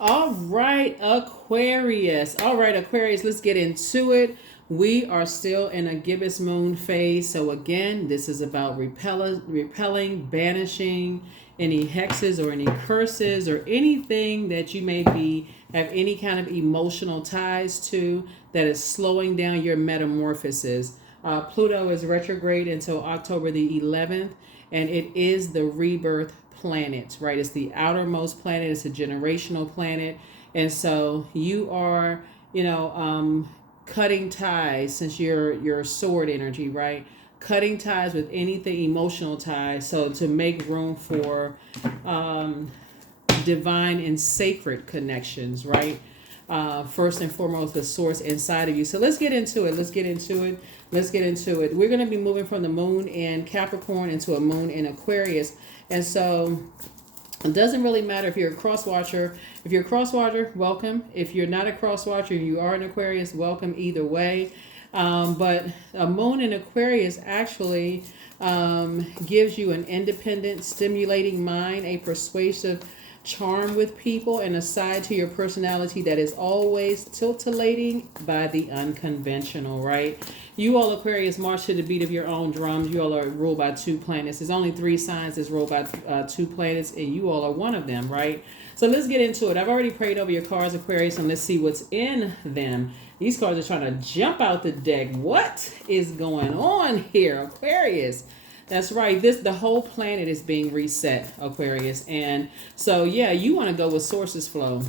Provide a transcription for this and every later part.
All right, Aquarius. All right, Aquarius, let's get into it. We are still in a gibbous moon phase. So, again, this is about repelling, banishing any hexes or any curses or anything that you may be have any kind of emotional ties to that is slowing down your metamorphosis. Pluto is retrograde until October the 11th, and it is the rebirth planet, right? It's the outermost planet, it's a generational planet. And so you are, cutting ties since your sword energy, right? Cutting ties with anything emotional ties. So to make room for divine and sacred connections, right? First and foremost, the source inside of you. So let's get into it. We're going to be moving from the moon in Capricorn into a moon in Aquarius. And so it doesn't really matter if you're a cross watcher. If you're a cross watcher, welcome. If you're not a cross watcher, you are an Aquarius, welcome either way. But a moon in Aquarius actually gives you an independent, stimulating mind, a persuasive charm with people, and a side to your personality that is always titillating by the unconventional, right? You all Aquarius march to the beat of your own drums. You all are ruled by two planets. There's only three signs that's ruled by two planets, and you all are one of them, right? So let's get into it. I've already prayed over your cards, Aquarius, and let's see what's in them. These cards are trying to jump out the deck. What is going on here, Aquarius? That's right. The whole planet is being reset, Aquarius. And so, yeah, you want to go with sources flow.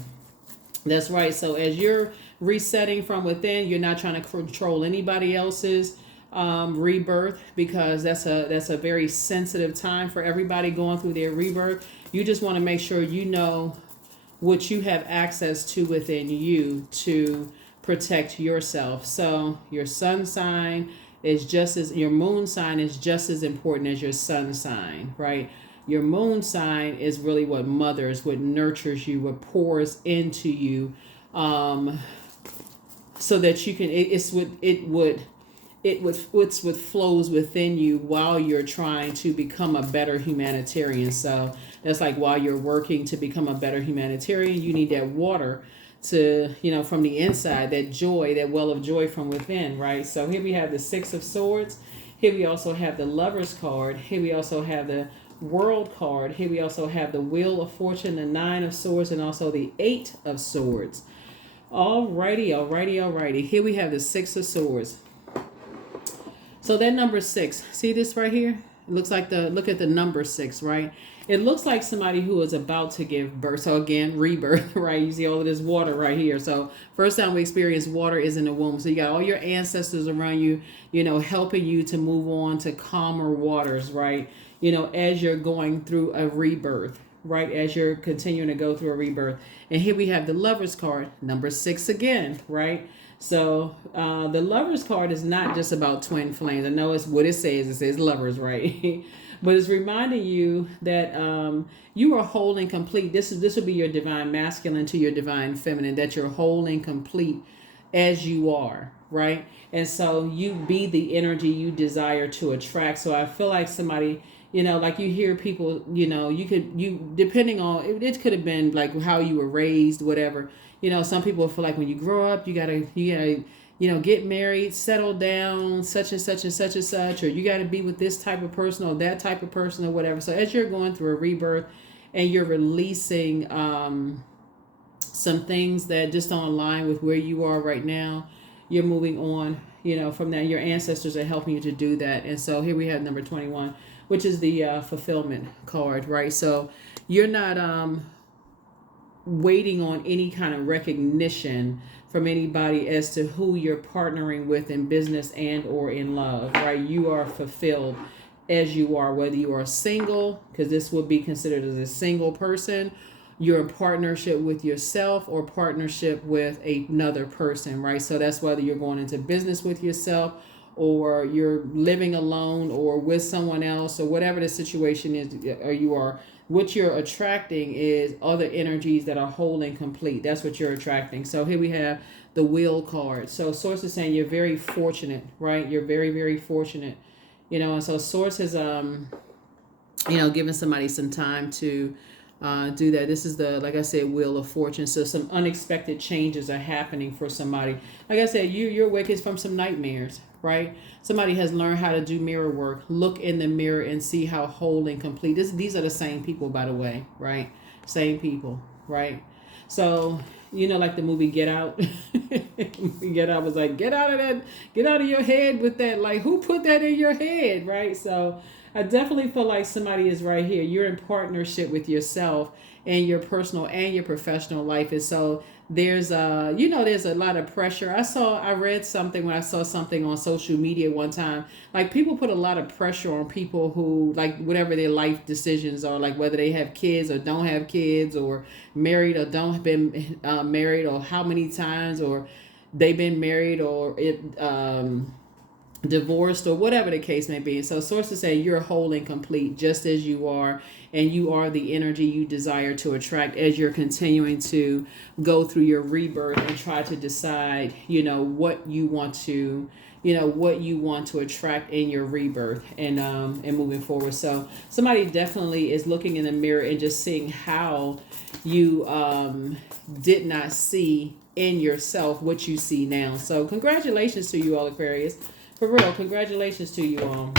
That's right. So as you're resetting from within, you're not trying to control anybody else's rebirth, because that's a very sensitive time for everybody going through their rebirth. You just want to make sure you know what you have access to within you to protect yourself. So your sun sign is just as your moon sign is just as important as your sun sign, right? Your moon sign is really what mothers, what nurtures you, what pours into you, so that you can. It's what flows within you while you're trying to become a better humanitarian. So that's like while you're working to become a better humanitarian, you need that water to, from the inside, that joy, that well of joy from within, right? So here we have the Six of Swords. Here we also have the Lover's card. Here we also have the World card. Here we also have the Wheel of Fortune, the Nine of Swords, and also the Eight of Swords. Alrighty. Here we have the Six of Swords. So that number six, see this right here? It looks like look at the number six, right? It looks like somebody who is about to give birth. So again, rebirth, right? You see all of this water right here. So first time we experience water is in the womb. So you got all your ancestors around you, helping you to move on to calmer waters, right? As you're going through a rebirth, right? As you're continuing to go through a rebirth. And here we have the Lover's card, number six again, right? So the Lover's card is not just about twin flames. I know it's what it says. It says lovers, right? But it's reminding you that you are whole and complete. This will be your divine masculine to your divine feminine, that you're whole and complete as you are, right? And so you be the energy you desire to attract. So I feel like somebody, like you hear people, depending on, it could have been like how you were raised, whatever. Some people feel like when you grow up, you gotta, get married, settle down, such and such and such and such, or you got to be with this type of person or that type of person or whatever. So as you're going through a rebirth and you're releasing some things that just don't align with where you are right now, you're moving on, from that. Your ancestors are helping you to do that. And so here we have number 21, which is the fulfillment card, right? So you're not waiting on any kind of recognition from anybody as to who you're partnering with in business and or in love, right? You are fulfilled as you are, whether you are single, because this would be considered as a single person, you're in partnership with yourself or partnership with another person, right? So that's whether you're going into business with yourself or you're living alone or with someone else or whatever the situation is, or you are, what you're attracting is other energies that are whole and complete. That's what you're attracting. So here we have the Wheel card. So Source is saying you're very fortunate, right? You're very, very fortunate. And so Source has, given somebody some time to do that. This is the, like I said, Wheel of Fortune. So some unexpected changes are happening for somebody. Like I said, you're awakened from some nightmares, right? Somebody has learned how to do mirror work. Look in the mirror and see how whole and complete. These are the same people, by the way, right? Same people, right? So, like the movie Get Out. Get Out was like, get out of your head with that. Like, who put that in your head, right? So I definitely feel like somebody is right here. You're in partnership with yourself and your personal and your professional life. And so there's there's a lot of pressure. I read something when I saw something on social media one time, like people put a lot of pressure on people who, like, whatever their life decisions are, like whether they have kids or don't have kids, or married or don't been married, or how many times, or they've been married, or divorced, or whatever the case may be. So sources say you're whole and complete just as you are, and you are the energy you desire to attract as you're continuing to go through your rebirth and try to decide, what you want to attract in your rebirth and moving forward. So somebody definitely is looking in the mirror and just seeing how you did not see in yourself what you see now. So congratulations to you all, Aquarius. For real, congratulations to you all.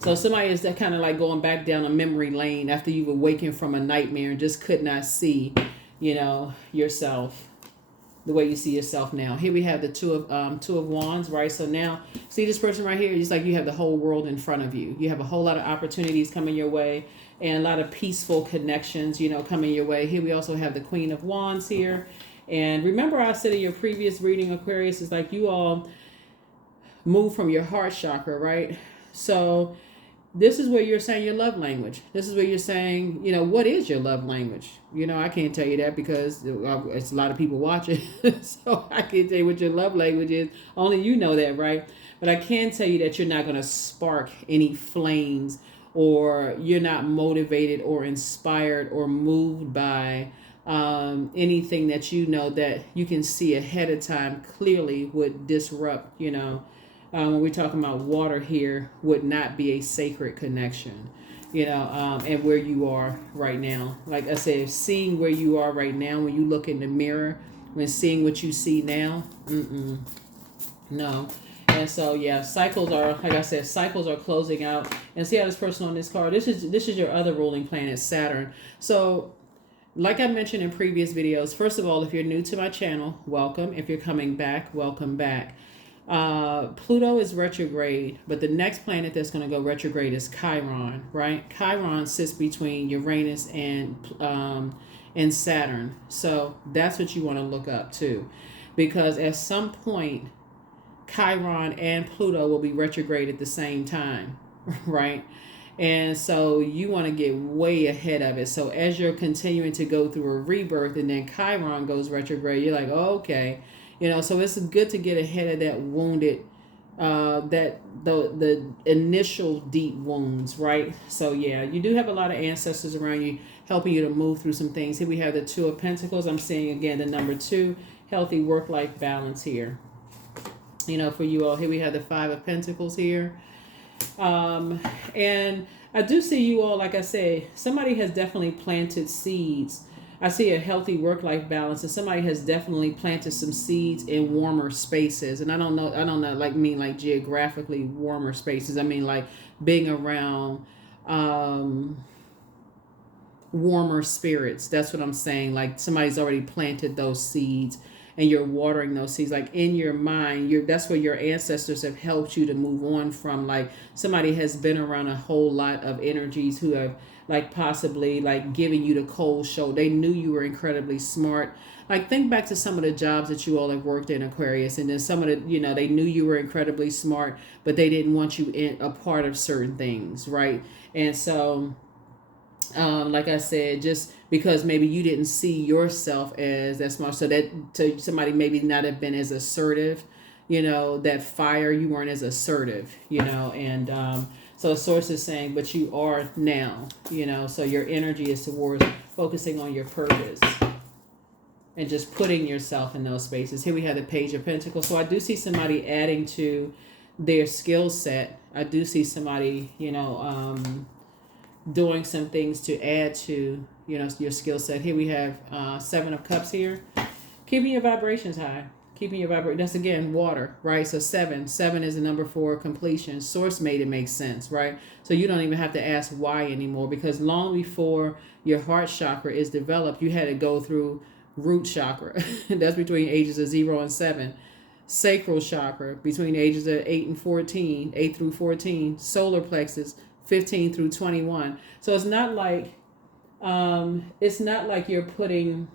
So somebody is that kind of like going back down a memory lane after you've awakened from a nightmare and just could not see, yourself the way you see yourself now. Here we have the two of Wands, right? So now, see this person right here, it's like you have the whole world in front of you. You have a whole lot of opportunities coming your way and a lot of peaceful connections, coming your way. Here we also have the Queen of Wands here. And remember I said in your previous reading, Aquarius, is like you all move from your heart chakra, right? So this is where you're saying your love language. This is where you're saying, what is your love language? I can't tell you that because it's a lot of people watching. So I can't tell you what your love language is. Only you know that, right? But I can tell you that you're not going to spark any flames, or you're not motivated or inspired or moved by anything that that you can see ahead of time clearly would disrupt, when we're talking about water here, would not be a sacred connection, and where you are right now. Like I said, seeing where you are right now, when you look in the mirror, when seeing what you see now, no. And so, yeah, cycles are, like I said, cycles are closing out. And see how this person on this card, this is your other ruling planet, Saturn. So, like I mentioned in previous videos, first of all, if you're new to my channel, welcome. If you're coming back, welcome back. Pluto is retrograde, but the next planet that's going to go retrograde is Chiron, right? Chiron sits between Uranus and Saturn. So that's what you want to look up too, because at some point, Chiron and Pluto will be retrograde at the same time, right? And so you want to get way ahead of it. So as you're continuing to go through a rebirth and then Chiron goes retrograde, you're like, oh, okay. So it's good to get ahead of that wounded, the initial deep wounds, right? So yeah, you do have a lot of ancestors around you helping you to move through some things. Here we have the Two of Pentacles. I'm seeing again the number 2, healthy work-life balance here. For you all, here we have the Five of Pentacles here. And I do see you all, like I say, somebody has definitely planted seeds. I see a healthy work-life balance, and somebody has definitely planted some seeds in warmer spaces. And I don't know, like geographically warmer spaces. I mean like being around warmer spirits. That's what I'm saying. Like somebody's already planted those seeds and you're watering those seeds. Like in your mind, that's where your ancestors have helped you to move on from. Like somebody has been around a whole lot of energies who have like possibly like giving you the cold shoulder. They knew you were incredibly smart. Like think back to some of the jobs that you all have worked in, Aquarius, and then some of the, they knew you were incredibly smart, but they didn't want you in a part of certain things, right? And so, like I said, just because maybe you didn't see yourself as that smart, so that to somebody maybe not have been as assertive, that fire, you weren't as assertive, and so the source is saying, but you are now, so your energy is towards focusing on your purpose and just putting yourself in those spaces. Here we have the Page of Pentacles. So I do see somebody adding to their skill set. I do see somebody, doing some things to add to, your skill set. Here we have 7 of Cups here. Keeping your vibrations high. Keeping your vibration. That's again water, right? So 7 is the number for completion. Source made it make sense, right? So you don't even have to ask why anymore, because long before your heart chakra is developed, you had to go through root chakra. That's between ages of 0 and 7. Sacral chakra between ages of 8 and 14, 8 through 14. Solar plexus 15 through 21. So it's not like you're putting,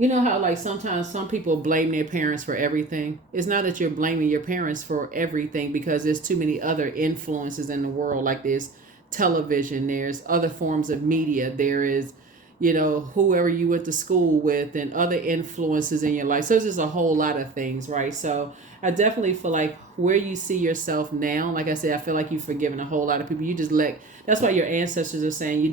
how like sometimes some people blame their parents for everything. It's not that you're blaming your parents for everything, because there's too many other influences in the world. Like there's television, there's other forms of media, there is, whoever you went to school with and other influences in your life. So there's just a whole lot of things, right? So I definitely feel like where you see yourself now, like I said, I feel like you've forgiven a whole lot of people. That's why your ancestors are saying,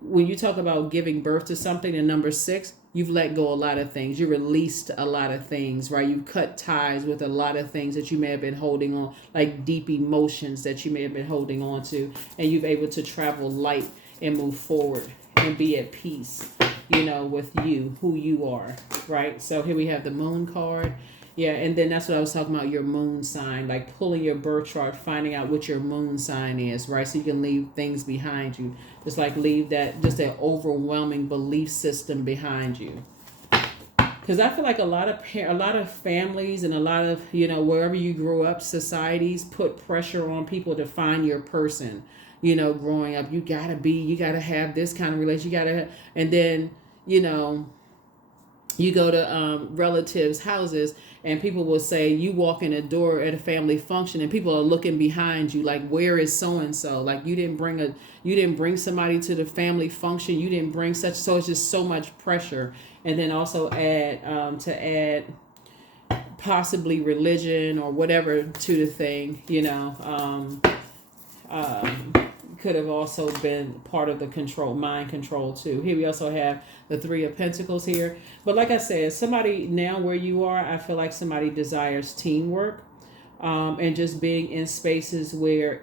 when you talk about giving birth to something, in number 6, you've let go a lot of things. You released a lot of things, right? You've cut ties with a lot of things that you may have been holding on, like deep emotions that you may have been holding on to, and you've able to travel light and move forward and be at peace, with you, who you are, right? So here we have the Moon card. Yeah, and then that's what I was talking about, your moon sign, like pulling your birth chart, finding out what your moon sign is, right? So you can leave things behind you. Just like leave that overwhelming belief system behind you. Because I feel like a lot of families and a lot of, wherever you grew up, societies put pressure on people to find your person. Growing up, you gotta have this kind of relationship, and then, you go to relatives' houses and people will say, you walk in a door at a family function and people are looking behind you like, where is so and so? Like you didn't bring somebody to the family function, you didn't bring such. So it's just so much pressure. And then also add possibly religion or whatever to the thing, could have also been part of the mind control too. Here we also have the 3 of Pentacles here. But like I said, somebody now where you are, I feel like somebody desires teamwork, and just being in spaces where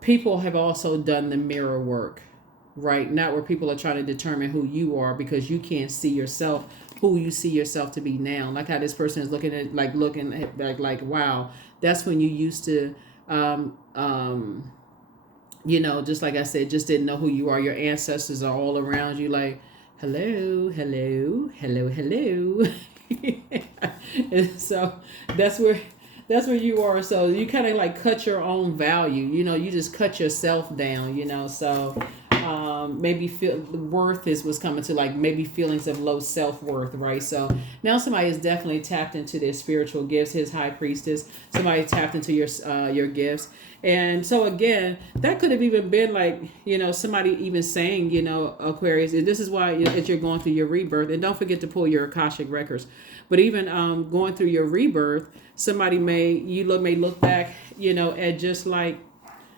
people have also done the mirror work, right? Not where people are trying to determine who you are because you can't see yourself, who you see yourself to be now. Like how this person is looking at wow, that's when you used to just like I said, just didn't know who you are. Your ancestors are all around you like, hello, hello, hello, hello. And so that's where you are. So you kind of like cut your own value, you just cut yourself down, so maybe feel worth is what's coming to, like maybe feelings of low self-worth, right? So now somebody is definitely tapped into their spiritual gifts. His high priestess, somebody tapped into your gifts. And so again, that could have even been like, somebody even saying, Aquarius, this is why as you're going through your rebirth, and don't forget to pull your Akashic records, but even going through your rebirth, somebody may look back, at just like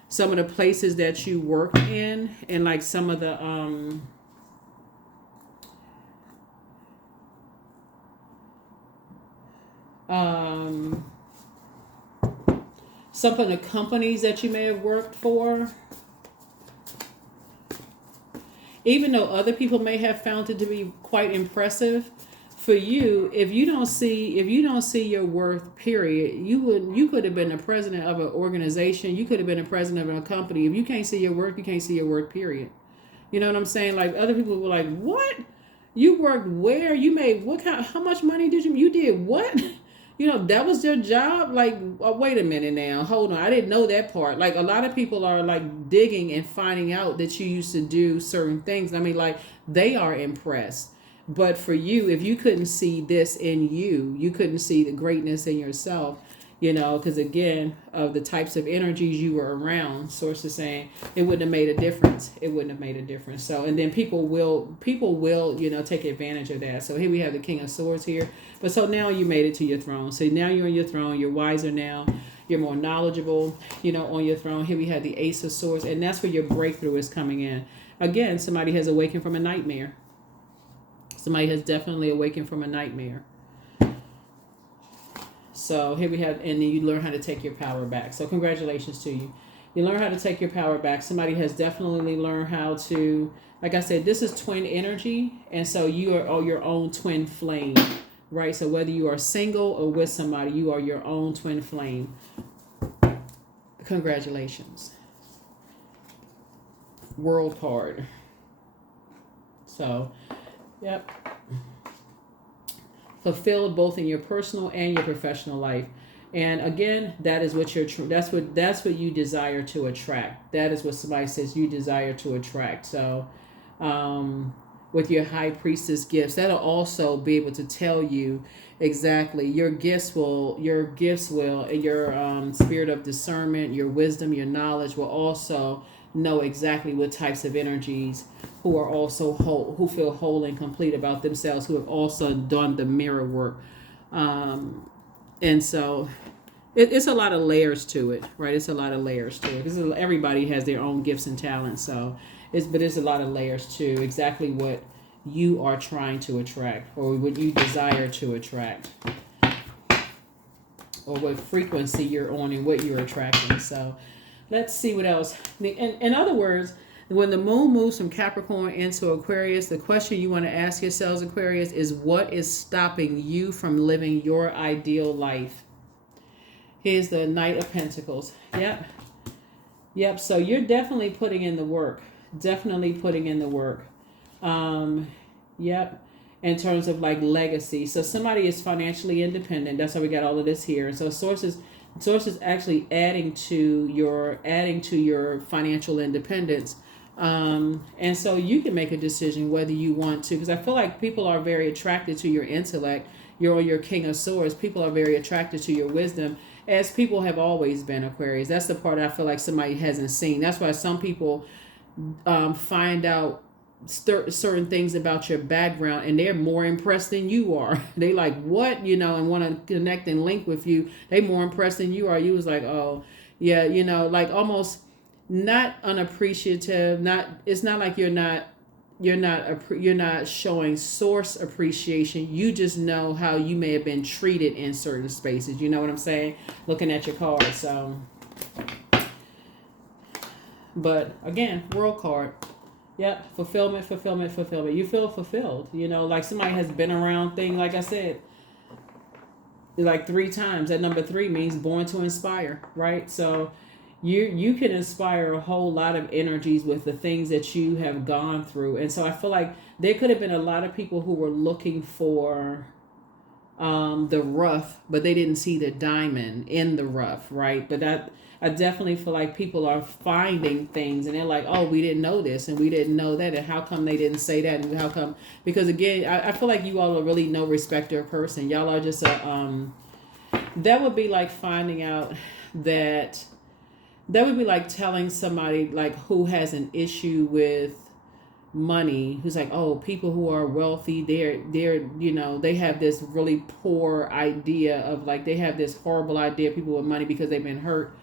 some of the places that you worked in, and like some of the some of the companies that you may have worked for, even though other people may have found it to be quite impressive. For you, if you don't see your worth, period, you could have been the president of an organization, you could have been the president of a company. If you can't see your worth, you can't see your worth, period. You know what I'm saying? Like other people were like, what? You worked where? You made what kind? How much money did you did what? That was your job? Like, wait a minute now. Hold on. I didn't know that part. Like, a lot of people are, like, digging and finding out that you used to do certain things. I mean, like, they are impressed. But for you, if you couldn't see this in you couldn't see the greatness in yourself, because again, of the types of energies you were around, source is saying it wouldn't have made a difference. It wouldn't have made a difference. So, and then people will, take advantage of that. So here we have the King of Swords here. But so now you made it to your throne. So now you're on your throne. You're wiser now. You're more knowledgeable, on your throne. Here we have the Ace of Swords. And that's where your breakthrough is coming in. Again, somebody has awakened from a nightmare. Somebody has definitely awakened from a nightmare. So here we have, and then you learn how to take your power back. So congratulations to you. You learn how to take your power back. Somebody has definitely learned how to, like I said, this is twin energy. And so you are your own twin flame, right? So whether you are single or with somebody, you are your own twin flame. Congratulations. World card. So, yep. Fulfilled both in your personal and your professional life. And again, that is what that's what you desire to attract. That is what somebody says you desire to attract. So with your high priestess gifts, that'll also be able to tell you exactly your gifts will and your spirit of discernment, your wisdom, your knowledge will also know exactly what types of energies who are also whole, who feel whole and complete about themselves, who have also done the mirror work. And so it's a lot of layers to it, right? It's a lot of layers to it because everybody has their own gifts and talents. So it's a lot of layers to exactly what you are trying to attract or what you desire to attract or what frequency you're on and what you're attracting. So let's see what else. In other words, when the moon moves from Capricorn into Aquarius, the question you want to ask yourselves, Aquarius, is what is stopping you from living your ideal life? Here's the Knight of Pentacles. Yep. So you're definitely putting in the work. Definitely putting in the work. Yep. In terms of like legacy. So somebody is financially independent. That's how we got all of this here. And so source is actually adding to your financial independence. And so you can make a decision whether you want to, because I feel like people are very attracted to your intellect. You're your King of Swords. People are very attracted to your wisdom, as people have always been, Aquarius. That's the part I feel like somebody hasn't seen. That's why some people find out certain things about your background and they're more impressed than you are. They like, what, and want to connect and link with you. They more impressed than you are. You was like, oh yeah, like almost not unappreciative. It's not like you're not showing source appreciation. You just know how you may have been treated in certain spaces. You know what I'm saying? Looking at your card. So, but again, world card. Yep, fulfillment. You feel fulfilled. Like somebody has been around thing, like I said, like 3 times. That number 3 means born to inspire, right? So you can inspire a whole lot of energies with the things that you have gone through. And so I feel like there could have been a lot of people who were looking for the rough, but they didn't see the diamond in the rough, right? But I definitely feel like people are finding things and they're like, oh, we didn't know this and we didn't know that, and how come they didn't say that, and how come? Because again, I feel like you all are really no respecter of person. Y'all are just that would be like finding out that would be like telling somebody like who has an issue with money, who's like, oh, people who are wealthy, they're they have this really poor idea of, like, they have this horrible idea of people with money because they've been hurt.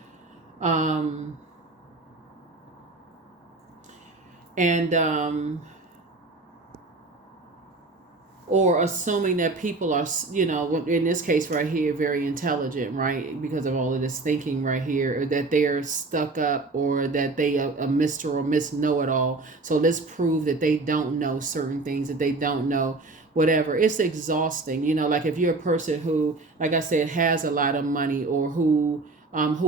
Or assuming that people are, in this case right here, very intelligent, right? Because of all of this thinking right here, or that they're stuck up, or that they a Mr. or Miss Know-It-All. So let's prove that they don't know certain things, that they don't know whatever. It's exhausting, like if you're a person who, like I said, has a lot of money, or who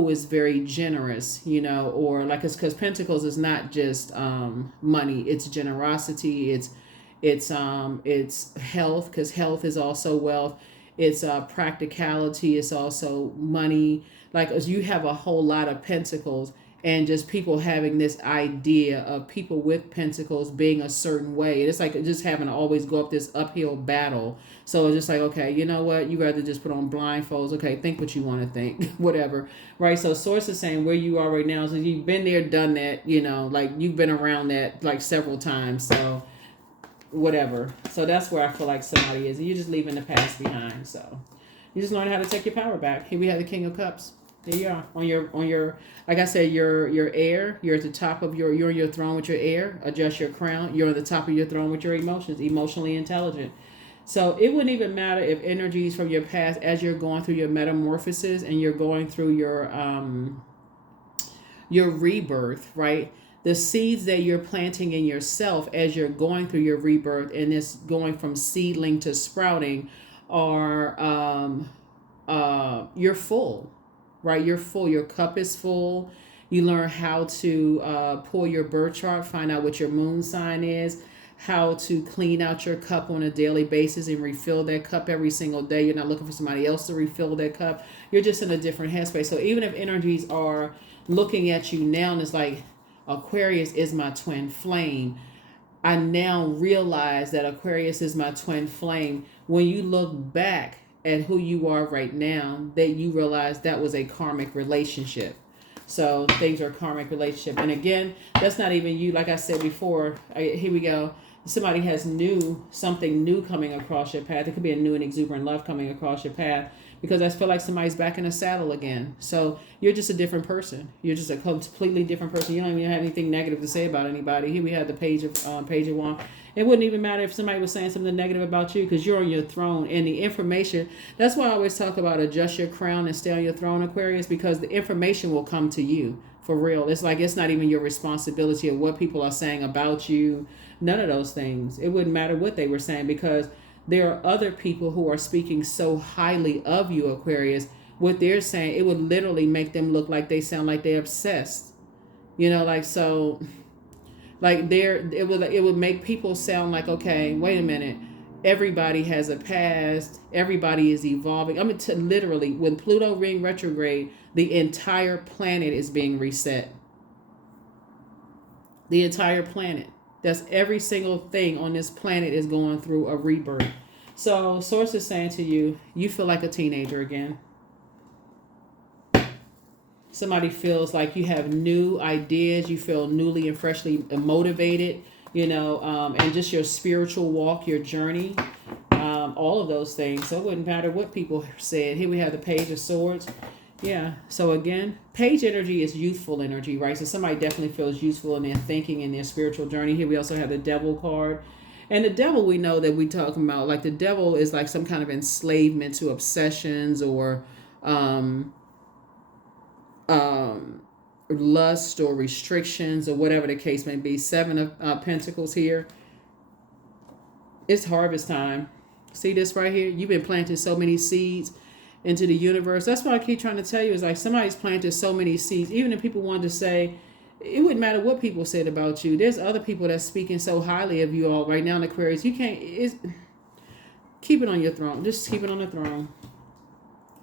is very generous, or like, because Pentacles is not just money, it's generosity, it's health, because health is also wealth. It's practicality. It's also money. Like, as you have a whole lot of pentacles, and just people having this idea of people with pentacles being a certain way. It's like just having to always go up this uphill battle. So it's just like, okay, you know what? You rather just put on blindfolds. Okay, think what you want to think, whatever, right? So Source is saying where you are right now. So you've been there, done that. Like you've been around that like several times. So whatever. So that's where I feel like somebody is. You're just leaving the past behind. So you just learn how to take your power back. Here we have the King of Cups. There you are on your like I said, your air. You're at the top of you're on your throne with your air. Adjust your crown. You're on the top of your throne with your emotions. Emotionally intelligent. So it wouldn't even matter if energies from your past, as you're going through your metamorphosis and you're going through your your rebirth, right? The seeds that you're planting in yourself as you're going through your rebirth and it's going from seedling to sprouting are you're full, right? You're full. Your cup is full. You learn how to pull your birth chart, find out what your moon sign is, how to clean out your cup on a daily basis and refill that cup every single day. You're not looking for somebody else to refill that cup. You're just in a different headspace. So even if energies are looking at you now and it's like, Aquarius is my twin flame, I now realize that Aquarius is my twin flame. When you look back at who you are right now, that you realize that was a karmic relationship. So things are a karmic relationship. And again, that's not even you. Like I said before, here we go. Somebody has something new coming across your path. It could be a new and exuberant love coming across your path, because I feel like somebody's back in the saddle again. So you're just a different person. You're just a completely different person. You don't even have anything negative to say about anybody. Here we have the page of wand. It wouldn't even matter if somebody was saying something negative about you, because you're on your throne. And the information, that's why I always talk about adjust your crown and stay on your throne, Aquarius, because the information will come to you for real. It's like it's not even your responsibility of what people are saying about you. None of those things. It wouldn't matter what they were saying, because there are other people who are speaking so highly of you, Aquarius. What they're saying, it would literally make them look like they sound like they're obsessed. You know, like, so, like it would make people sound like, okay, wait a minute. Everybody has a past. Everybody is evolving. I mean, literally, when Pluto ring retrograde, the entire planet is being reset. The entire planet. That's every single thing on this planet is going through a rebirth. So Source is saying to you, you feel like a teenager again. Somebody feels like you have new ideas. You feel newly and freshly motivated, and just your spiritual walk, your journey, all of those things. So it wouldn't matter what people said. Here we have the Page of Swords. Yeah. So again, page energy is youthful energy, right? So somebody definitely feels useful in their thinking and their spiritual journey. Here we also have the Devil card. And the devil, we know that we talking about, like, the devil is like some kind of enslavement to obsessions or lust or restrictions or whatever the case may be. Seven of Pentacles here. It's harvest time. See this right here? You've been planting so many seeds into the universe. That's what I keep trying to tell you, is like somebody's planted so many seeds. Even if people wanted to say, it wouldn't matter what people said about you. There's other people that's speaking so highly of you all right now in Aquarius. You can't, keep it on your throne. Just keep it on the throne.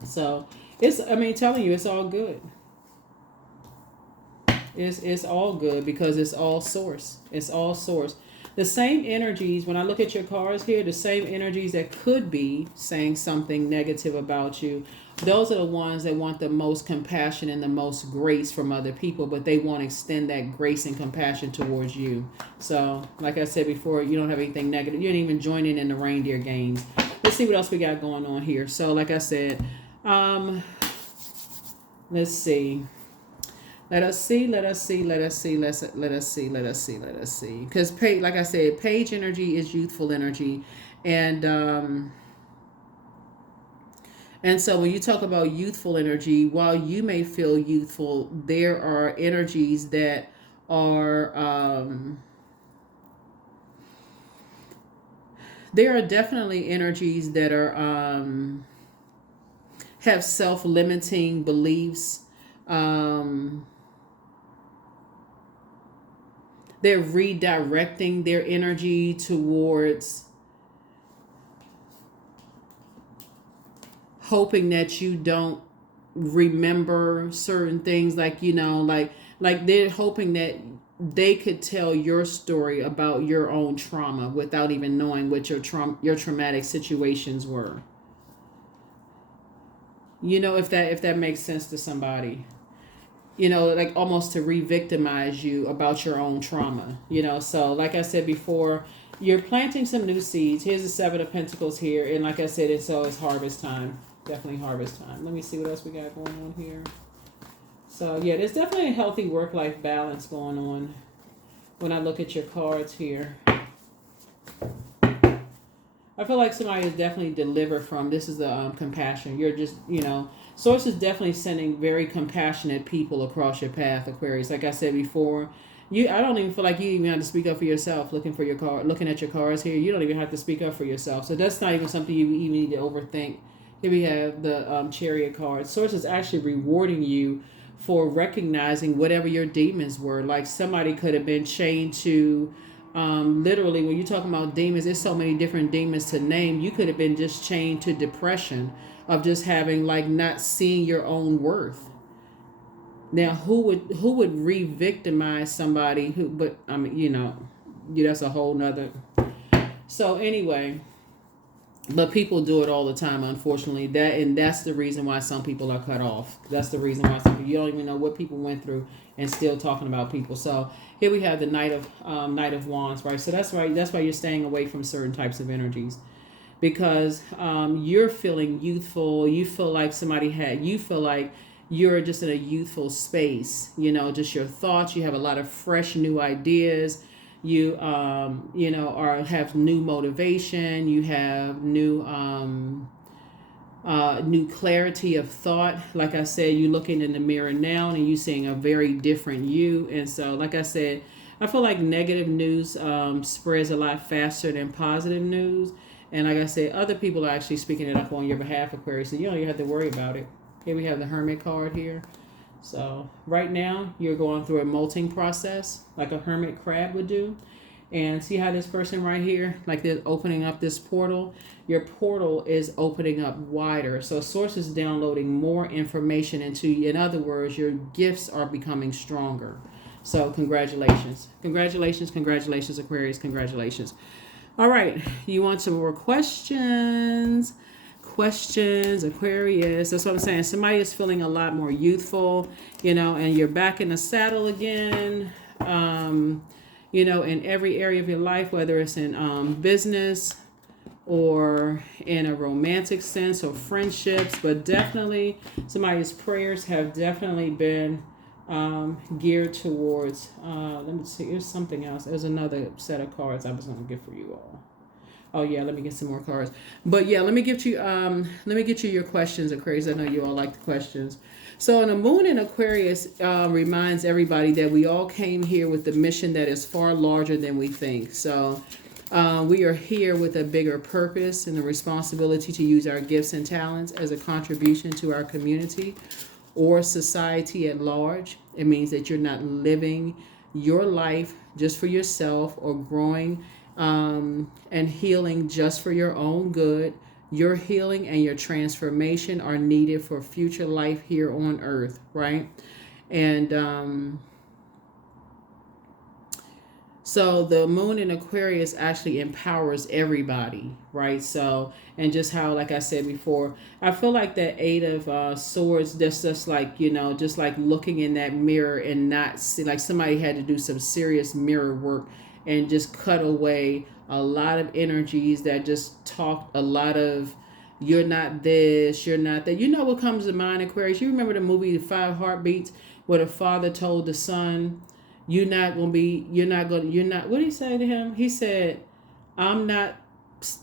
So telling you, it's all good. It's all good, because it's all source. It's all source. The same energies, when I look at your cards here, the same energies that could be saying something negative about you, those are the ones that want the most compassion and the most grace from other people, but they won't extend that grace and compassion towards you. So, like I said before, you don't have anything negative. You ain't even joining in the reindeer games. Let's see what else we got going on here. So, like I said, let's see. Let us see. Because, like I said, page energy is youthful energy. And so when you talk about youthful energy, while you may feel youthful, there are energies that are... there are definitely energies that are... have self-limiting beliefs. They're redirecting their energy towards hoping that you don't remember certain things, like they're hoping that they could tell your story about your own trauma without even knowing what your traumatic situations were. If that makes sense to somebody. Like almost to re-victimize you about your own trauma, So like I said before, you're planting some new seeds. Here's the Seven of Pentacles here. And like I said, it's harvest time. Definitely harvest time. Let me see what else we got going on here. So yeah, there's definitely a healthy work-life balance going on when I look at your cards here. I feel like somebody is definitely delivered from, this is the compassion. You're just, Source is definitely sending very compassionate people across your path, Aquarius. Like I said before, I don't even feel like you even have to speak up for yourself. Looking at your cards here, you don't even have to speak up for yourself. So that's not even something you even need to overthink. Here we have the Chariot card. Source is actually rewarding you for recognizing whatever your demons were. Like somebody could have been chained to, literally, when you're talking about demons, there's so many different demons to name. You could have been just chained to depression of just having, like, not seeing your own worth. Now, who would re-victimize somebody who? But I mean, that's a whole nother. So anyway, but people do it all the time, unfortunately. That's the reason why some people are cut off. That's the reason why some people, you don't even know what people went through, and still talking about people. So here we have the Knight of Wands, right? So that's right. That's why you're staying away from certain types of energies, because you're feeling youthful. You feel like you feel like you're just in a youthful space. Just your thoughts. You have a lot of fresh new ideas. You have new motivation. You have new clarity of thought. Like I said, you looking in the mirror now and you seeing a very different you. And so, like I said, I feel like negative news spreads a lot faster than positive news. And like I said, other people are actually speaking it up on your behalf, Aquarius. So you don't even have to worry about it. Here we have the Hermit card here. So right now you're going through a molting process like a hermit crab would do. And see how this person right here, like they're opening up this portal. Your portal is opening up wider. So Source is downloading more information into you. In other words, your gifts are becoming stronger. So congratulations. Congratulations, congratulations, Aquarius, congratulations. All right, you want some more questions? Aquarius. That's what I'm saying. Somebody is feeling a lot more youthful, and you're back in the saddle again, in every area of your life, whether it's in business or in a romantic sense or friendships. But definitely somebody's prayers have definitely been geared towards, let me see, there's something else. There's another set of cards I was going to get for you all. Oh yeah, let me get some more cards. But yeah, let me get you your questions, Aquarius. I know you all like the questions. So the moon in Aquarius reminds everybody that we all came here with the mission that is far larger than we think. So we are here with a bigger purpose and the responsibility to use our gifts and talents as a contribution to our community or society at large. It means that you're not living your life just for yourself or growing and healing just for your own good. Your healing and your transformation are needed for future life here on earth, right? And so the moon in Aquarius actually empowers everybody, right? So, and just how, like I said before, I feel like that Eight of Swords, that's just like, just like looking in that mirror and not see, like somebody had to do some serious mirror work and just cut away a lot of energies that just talk a lot of, you're not this, you're not that. You know what comes to mind, Aquarius? You remember the movie The Five Heartbeats, where the father told the son, what did he say to him? He said, I'm not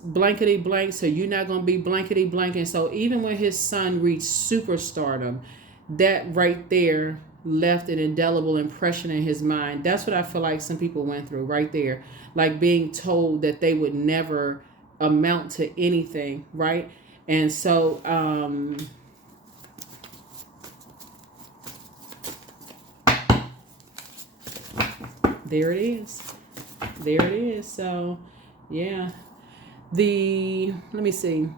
blankety blank, so you're not going to be blankety blank. And so even when his son reached superstardom, that right there left an indelible impression in his mind. That's what I feel like some people went through right there. Like being told that they would never amount to anything, right? And so, there it is. There it is. So, yeah. Let me see.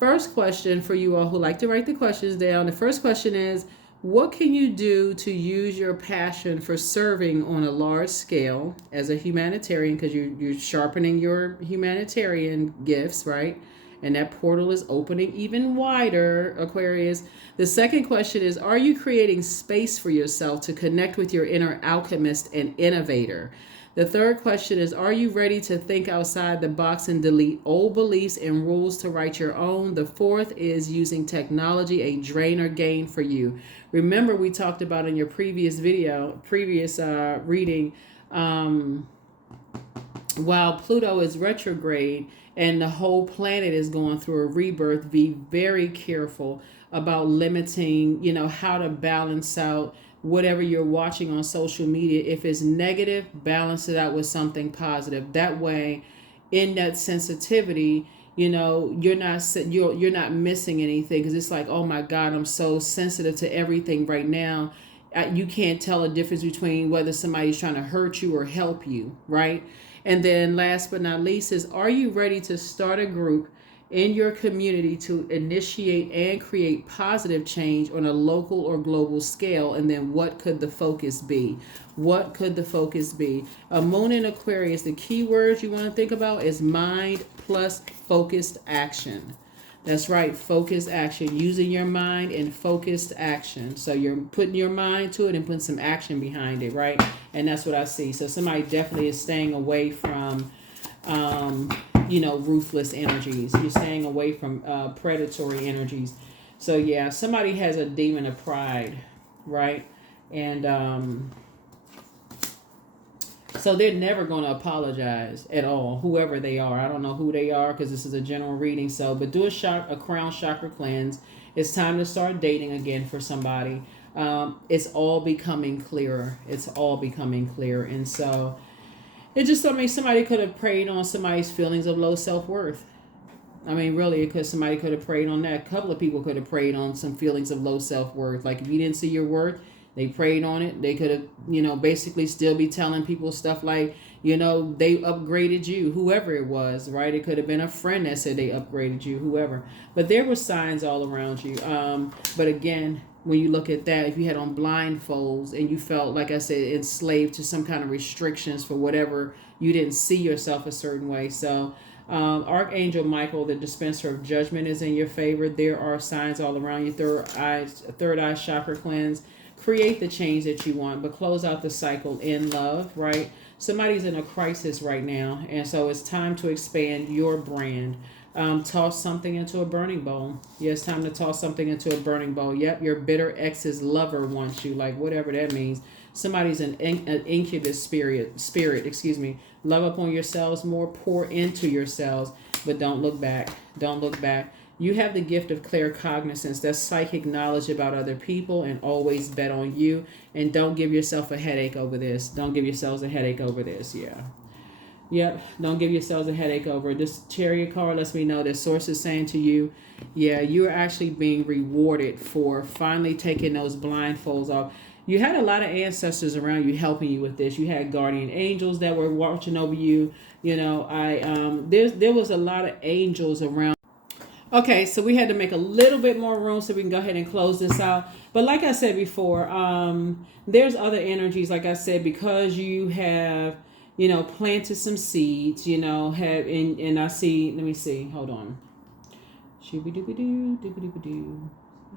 First question for you all who like to write the questions down. The first question is, what can you do to use your passion for serving on a large scale as a humanitarian? Because you're sharpening your humanitarian gifts, right? And that portal is opening even wider, Aquarius. The second question is, are you creating space for yourself to connect with your inner alchemist and innovator? The third question is, are you ready to think outside the box and delete old beliefs and rules to write your own? The fourth is using technology a drain or gain for you. Remember, we talked about in your previous reading, while Pluto is retrograde and the whole planet is going through a rebirth, be very careful about limiting, how to balance out whatever you're watching on social media. If it's negative, balance it out with something positive. That way, in that sensitivity, you're not missing anything, because it's like, oh my God, I'm so sensitive to everything right now. You can't tell a difference between whether somebody's trying to hurt you or help you, right? And then last but not least is, are you ready to start a group in your community to initiate and create positive change on a local or global scale? And then what could the focus be? What could the focus be? A moon in Aquarius, the key words you want to think about is mind plus focused action. That's right, focused action, using your mind and focused action. So you're putting your mind to it and putting some action behind it, right? And that's what I see. So somebody definitely is staying away from, ruthless energies. You're staying away from predatory energies. So yeah, somebody has a demon of pride, right? And so they're never going to apologize at all, whoever they are. I don't know who they are because this is a general reading. So, but do a crown chakra cleanse. It's time to start dating again for somebody. It's all becoming clearer. It's all becoming clear. And so it just, somebody could have preyed on somebody's feelings of low self-worth. Really, because somebody could have preyed on that. A couple of people could have preyed on some feelings of low self-worth. Like if you didn't see your worth, they preyed on it. They could have, basically still be telling people stuff like, they upgraded you, whoever it was, right? It could have been a friend that said they upgraded you, whoever. But there were signs all around you. But again, when you look at that, if you had on blindfolds and you felt, like I said, enslaved to some kind of restrictions for whatever, you didn't see yourself a certain way. So Archangel Michael, the dispenser of judgment, is in your favor. There are signs all around you. Third eye chakra cleanse. Create the change that you want, but close out the cycle in love, right? Somebody's in a crisis right now, and so it's time to expand your brand. Toss something into a burning bowl. Yeah, it's time to toss something into a burning bowl. Yep, your bitter ex's lover wants you, like whatever that means. Somebody's an incubus spirit, Love upon yourselves more, pour into yourselves, but don't look back. Don't look back. You have the gift of claircognizance, that's psychic knowledge about other people, and always bet on you. And don't give yourself a headache over this. Don't give yourselves a headache over this. Yeah. Yep. Don't give yourselves a headache over it. This Chariot card lets me know that Source is saying to you, yeah, you're actually being rewarded for finally taking those blindfolds off. You had a lot of ancestors around you helping you with this. You had guardian angels that were watching over you. There was a lot of angels around. Okay, so we had to make a little bit more room so we can go ahead and close this out. But like I said before, there's other energies, like I said, because you have, planted some seeds, and I see, let me see, hold on. Shooby-dooby-doo, dooby-dooby-doo.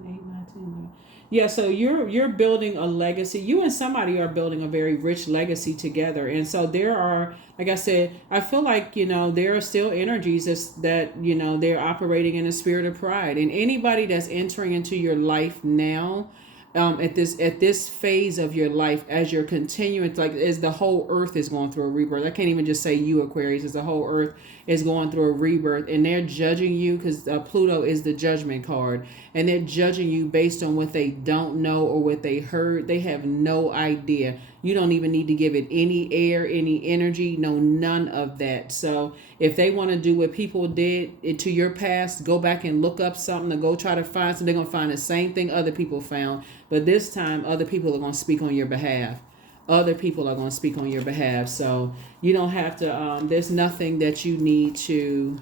8, 9, 10. Yeah, so you're building a legacy. You and somebody are building a very rich legacy together. And so there are, like I said, I feel like, there are still energies that they're operating in a spirit of pride. And anybody that's entering into your life now, at this phase of your life, as you're continuing, like as the whole earth is going through a rebirth. I can't even just say you, Aquarius, as the whole earth is going through a rebirth, and they're judging you because Pluto is the judgment card, and they're judging you based on what they don't know or what they heard. They have no idea. You don't even need to give it any air, any energy, no, none of that. So if they want to do what people did to your past, go back and look up something to go try to find something. They're going to find the same thing other people found. But this time, other people are going to speak on your behalf. Other people are going to speak on your behalf. So you don't have to, there's nothing that you need to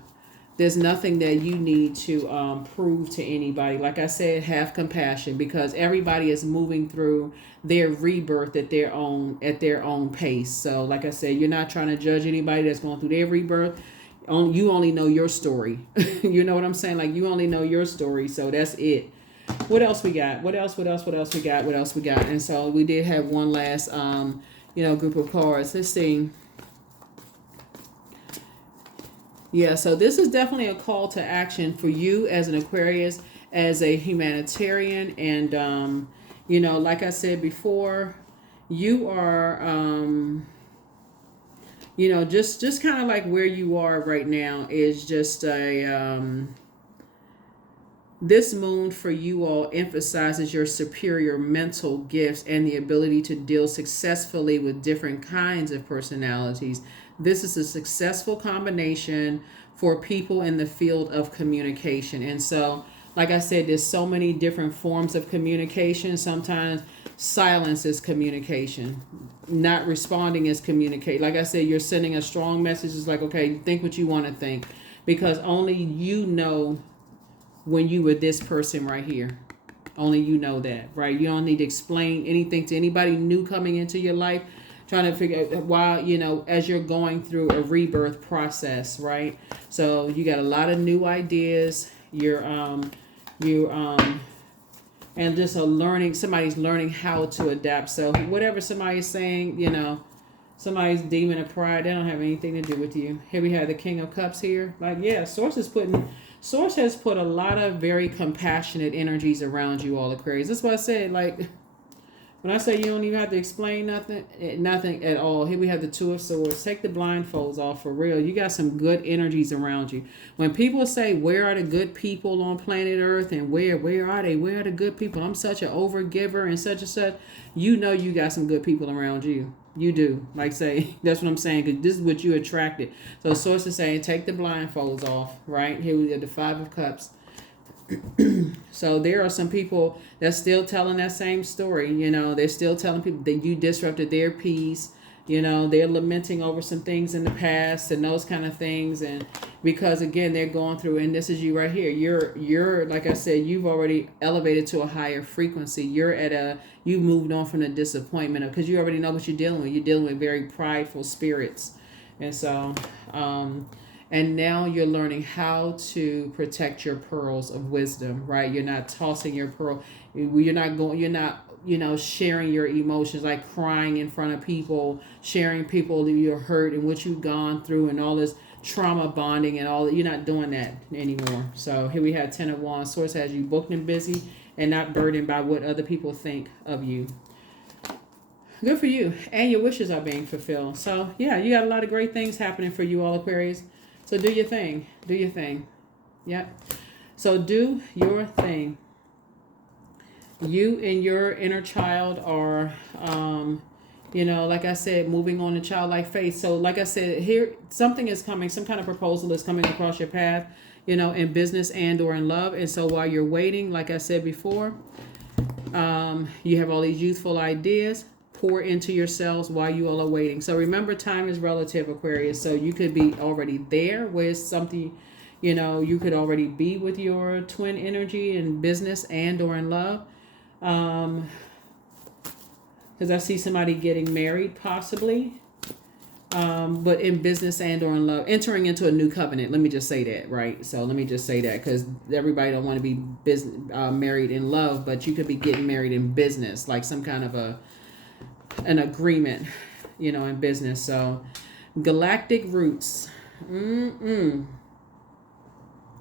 prove to anybody. Like I said, have compassion, because everybody is moving through their rebirth at their own pace. So like I said, you're not trying to judge anybody that's going through their rebirth. You only know your story. You know what I'm saying? Like, you only know your story. So that's it. What else we got? What else we got? And so we did have one last, group of cards. Let's see. Yeah, so this is definitely a call to action for you as an Aquarius, as a humanitarian. And, like I said before, you are, just kind of like where you are right now is just this moon for you all emphasizes your superior mental gifts and the ability to deal successfully with different kinds of personalities. This is a successful combination for people in the field of communication. And so, like I said, there's so many different forms of communication. Sometimes silence is communication. Not responding is communicate. Like I said, you're sending a strong message. It's like, okay, think what you want to think. Because only you know when you were this person right here. Only you know that, right? You don't need to explain anything to anybody new coming into your life, trying to figure out why, as you're going through a rebirth process, right? So you got a lot of new ideas. And just somebody's learning how to adapt. So whatever somebody's saying, somebody's demon of pride, they don't have anything to do with you. Here we have the King of Cups here. Like, yeah, Source has put a lot of very compassionate energies around you all, Aquarius. That's why I said, like, when I say you don't even have to explain nothing at all. Here we have the Two of Swords. Take the blindfolds off for real. You got some good energies around you. When people say, where are the good people on planet Earth, and where are they? Where are the good people? I'm such an overgiver and such, you got some good people around you. You do. Like, say, that's what I'm saying, because this is what you attracted. So Source is saying, take the blindfolds off, right? Here we have the Five of Cups. So there are some people that's still telling that same story. They're still telling people that you disrupted their peace. They're lamenting over some things in the past and those kind of things. And because, again, they're going through, and this is you right here. You're like I said, you've already elevated to a higher frequency. You've moved on from the disappointment, because you already know what you're dealing with. You're dealing with very prideful spirits. And so, and now you're learning how to protect your pearls of wisdom, right? You're not tossing your pearl. You're not sharing your emotions, like crying in front of people, sharing people your hurt and what you've gone through and all this trauma bonding and all that. You're not doing that anymore. So here we have Ten of Wands. Source has you booked and busy and not burdened by what other people think of you. Good for you. And your wishes are being fulfilled. So yeah, you got a lot of great things happening for you all, Aquarius. So do your thing. Do your thing. Yep. So do your thing. You and your inner child are, like I said, moving on to childlike faith. So like I said, here, something is coming. Some kind of proposal is coming across your path, in business and or in love. And so while you're waiting, like I said before, you have all these youthful ideas. Pour into yourselves while you all are waiting. So remember, time is relative, Aquarius. So you could be already there with something, you could already be with your twin energy in business and or in love. Because I see somebody getting married possibly. But in business and or in love, entering into a new covenant. Let me just say that, right? So let me just say that, because everybody don't want to be married in love, but you could be getting married in business, like some kind of an agreement, in business. So galactic roots.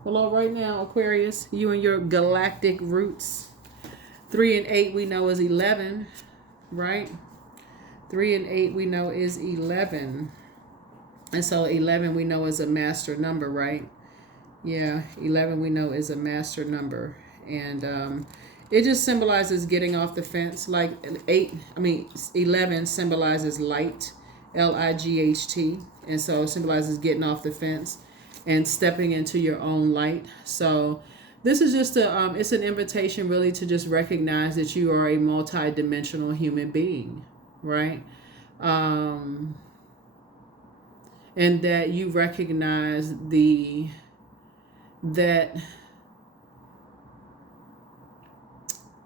Hello right now, Aquarius. You and your galactic roots. 3 and 8 we know is 11, right? 3 and 8 we know is 11. And so 11 we know is a master number, right? Yeah, 11 we know is a master number. And it just symbolizes getting off the fence. Like 11 symbolizes light, L-I-G-H-T. And so it symbolizes getting off the fence and stepping into your own light. So this is just it's an invitation really to just recognize that you are a multi-dimensional human being, right? And that you recognize that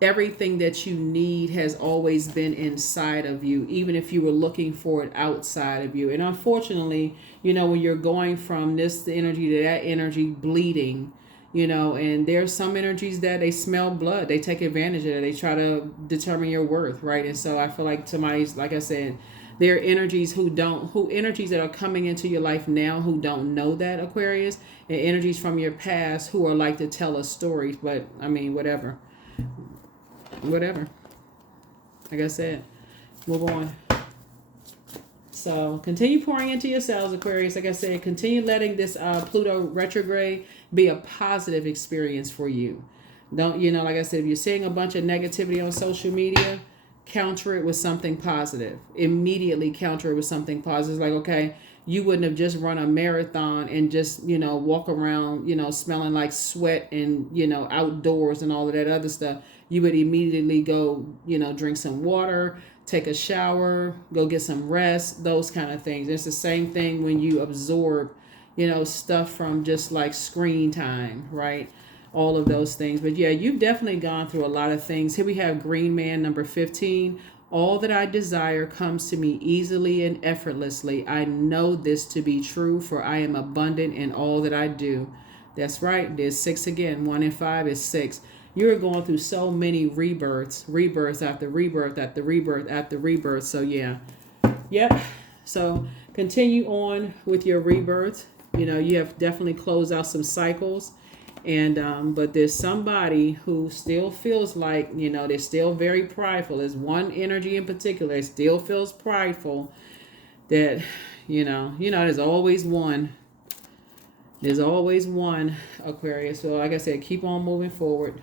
everything that you need has always been inside of you, even if you were looking for it outside of you. And unfortunately, when you're going from this energy to that energy, bleeding, and there's some energies that they smell blood, they take advantage of it, they try to determine your worth, right? And so I feel like somebody's, like I said, there are energies energies that are coming into your life now who don't know that, Aquarius, and energies from your past who are like to tell us stories. But whatever. Like I said, move on. So continue pouring into yourselves, Aquarius. Like I said, continue letting this Pluto retrograde be a positive experience for you. Don't, like I said, if you're seeing a bunch of negativity on social media, counter it with something positive. Immediately counter it with something positive. Like, okay, you wouldn't have just run a marathon and just, walk around, smelling like sweat and, outdoors and all of that other stuff. You would immediately go, drink some water, take a shower, go get some rest, those kind of things. It's the same thing when you absorb, stuff from just like screen time, right? All of those things. But yeah, you've definitely gone through a lot of things. Here we have Green Man number 15. All that I desire comes to me easily and effortlessly. I know this to be true, for I am abundant in all that I do. That's right. There's 6 again. 1 and 5 is 6. You're going through so many rebirths after rebirth after rebirth after rebirth. So yeah. Yep. So continue on with your rebirth. You have definitely closed out some cycles. And but there's somebody who still feels like, they're still very prideful. There's one energy in particular that still feels prideful, that there's always one. There's always one, Aquarius. So like I said, keep on moving forward.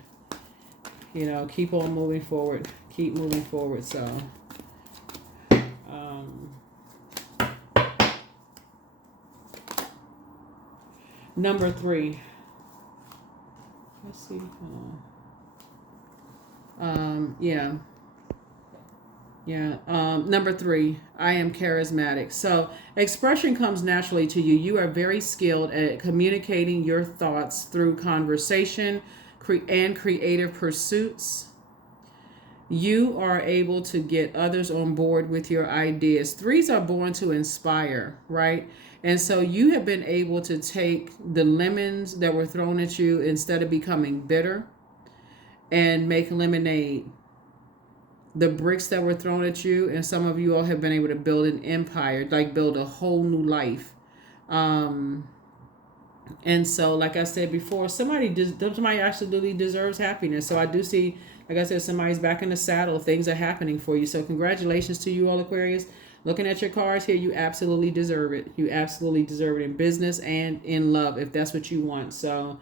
Keep on moving forward. Keep moving forward. So number 3. Let's see. Number 3, I am charismatic. So expression comes naturally to you. You are very skilled at communicating your thoughts through conversation and creative pursuits. You are able to get others on board with your ideas. 3s are born to inspire, right? And so you have been able to take the lemons that were thrown at you, instead of becoming bitter, and make lemonade. The bricks that were thrown at you, and some of you all have been able to build an empire, like build a whole new life. And so, like I said before, somebody absolutely deserves happiness. So I do see, like I said, somebody's back in the saddle. Things are happening for you. So congratulations to you all, Aquarius. Looking at your cards here, you absolutely deserve it. You absolutely deserve it in business and in love, if that's what you want. So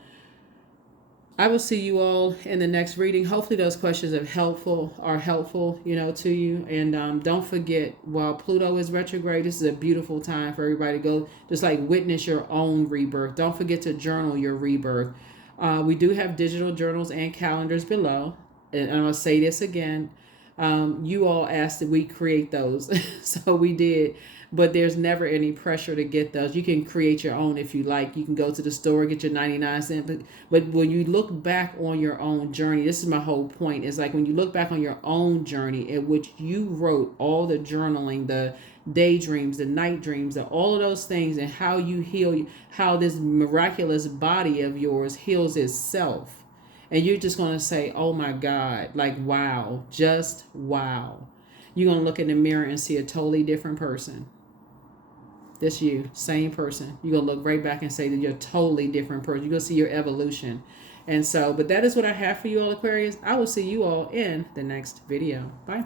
I will see you all in the next reading. Hopefully those questions are helpful, to you. And don't forget, while Pluto is retrograde, this is a beautiful time for everybody to go just like witness your own rebirth. Don't forget to journal your rebirth. We do have digital journals and calendars below. And I'm going to say this again. You all asked that we create those. So we did. But there's never any pressure to get those. You can create your own if you like. You can go to the store, get your 99-cent. But when you look back on your own journey, this is my whole point. It's like when you look back on your own journey in which you wrote all the journaling, the daydreams, the night dreams, all of those things, and how you heal, how this miraculous body of yours heals itself. And you're just going to say, oh my God, like, wow, just wow. You're going to look in the mirror and see a totally different person. That's you, same person. You're going to look right back and say that you're a totally different person. You're going to see your evolution. And so, but that is what I have for you all, Aquarius. I will see you all in the next video. Bye.